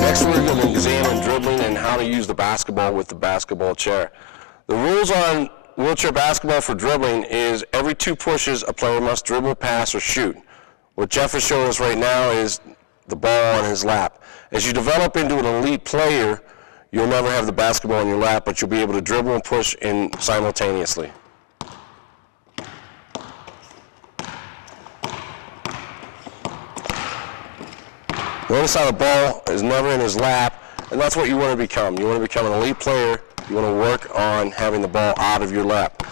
Next we're going to examine dribbling and how to use the basketball with the basketball chair. The rules on wheelchair basketball for dribbling is every 2 pushes a player must dribble, pass, or shoot. What Jeff is showing us right now is the ball on his lap. As you develop into an elite player, you'll never have the basketball in your lap, but you'll be able to dribble and push in simultaneously. Notice how the ball is never in his lap, and that's what you want to become. You want to become an elite player. You want to work on having the ball out of your lap.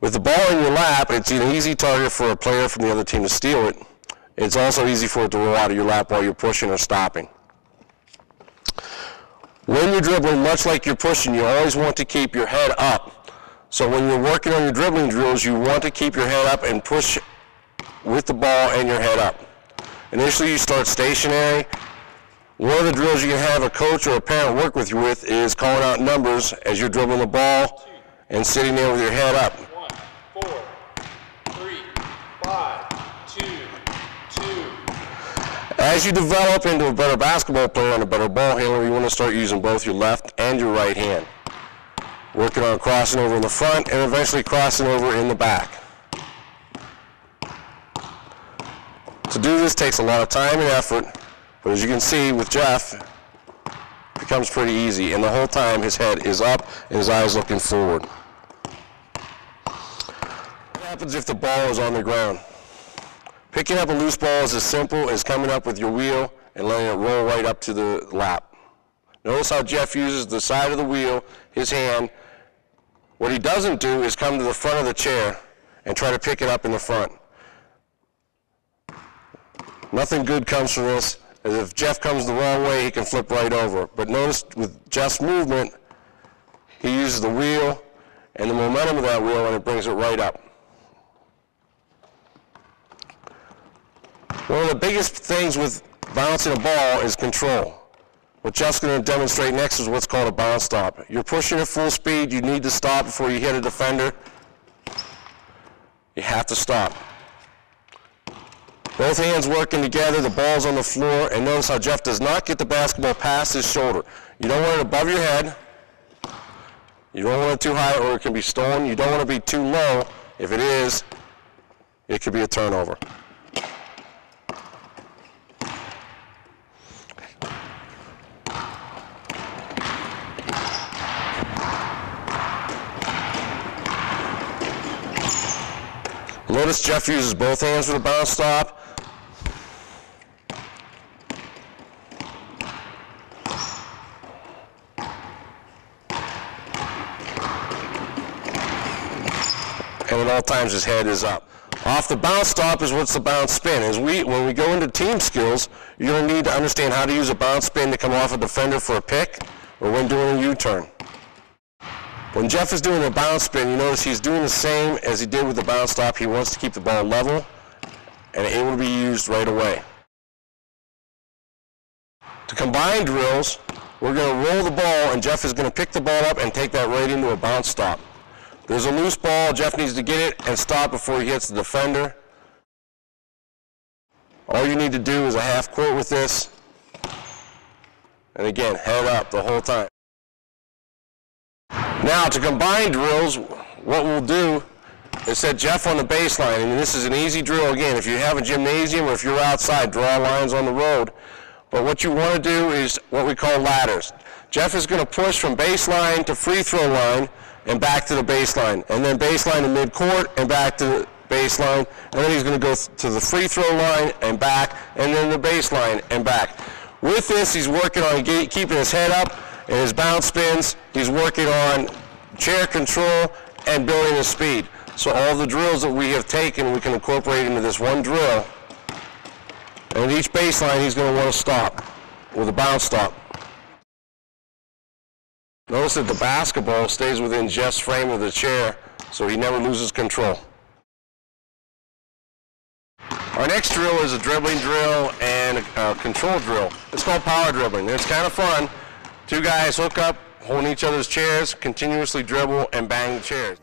With the ball in your lap, it's an easy target for a player from the other team to steal it. It's also easy for it to roll out of your lap while you're pushing or stopping. When you're dribbling, much like you're pushing, you always want to keep your head up. So when you're working on your dribbling drills, you want to keep your head up and push with the ball and your head up. Initially, you start stationary. One of the drills you can have a coach or a parent work with you with is calling out numbers as you're dribbling the ball and sitting there with your head up. 1, 4, 3, 5, 2, 2. As you develop into a better basketball player and a better ball handler, you want to start using both your left and your right hand. Working on crossing over in the front and eventually crossing over in the back. To do this takes a lot of time and effort, but as you can see with Jeff, it becomes pretty easy, and the whole time his head is up and his eyes looking forward. What happens if the ball is on the ground? Picking up a loose ball is as simple as coming up with your wheel and letting it roll right up to the lap. Notice how Jeff uses the side of the wheel, his hand. What he doesn't do is come to the front of the chair and try to pick it up in the front. Nothing good comes from this, as if Jeff comes the wrong way, he can flip right over. But notice with Jeff's movement, he uses the wheel and the momentum of that wheel, and it brings it right up. One of the biggest things with bouncing a ball is control. What Jeff's going to demonstrate next is what's called a bounce stop. You're pushing at full speed, you need to stop before you hit a defender. You have to stop. Both hands working together, the ball's on the floor, and notice how Jeff does not get the basketball past his shoulder. You don't want it above your head. You don't want it too high or it can be stolen. You don't want to be too low. If it is, it could be a turnover. Notice Jeff uses both hands for the bounce stop. And at all times his head is up. Off the bounce stop is what's the bounce spin. When we go into team skills, you're going to need to understand how to use a bounce spin to come off a defender for a pick or when doing a U-turn. When Jeff is doing a bounce spin, you notice he's doing the same as he did with the bounce stop. He wants to keep the ball level and able to be used right away. To combine drills, we're going to roll the ball and Jeff is going to pick the ball up and take that right into a bounce stop. There's a loose ball, Jeff needs to get it and stop before he hits the defender. All you need to do is a half court with this. And again, head up the whole time. Now to combine drills, what we'll do is set Jeff on the baseline, and this is an easy drill. Again, if you have a gymnasium or if you're outside, draw lines on the road. But what you want to do is what we call ladders. Jeff is going to push from baseline to free throw line and back to the baseline, and then baseline to midcourt and back to the baseline, and then he's going to go to the free throw line and back, and then the baseline and back. With this, he's working on keeping his head up and his bounce spins. He's working on chair control and building his speed. So all the drills that we have taken, we can incorporate into this one drill. And at each baseline, he's going to want to stop with a bounce stop. Notice that the basketball stays within Jeff's frame of the chair, so he never loses control. Our next drill is a dribbling drill and a control drill. It's called power dribbling. It's kind of fun. Two guys hook up, holding each other's chairs, continuously dribble and bang the chairs.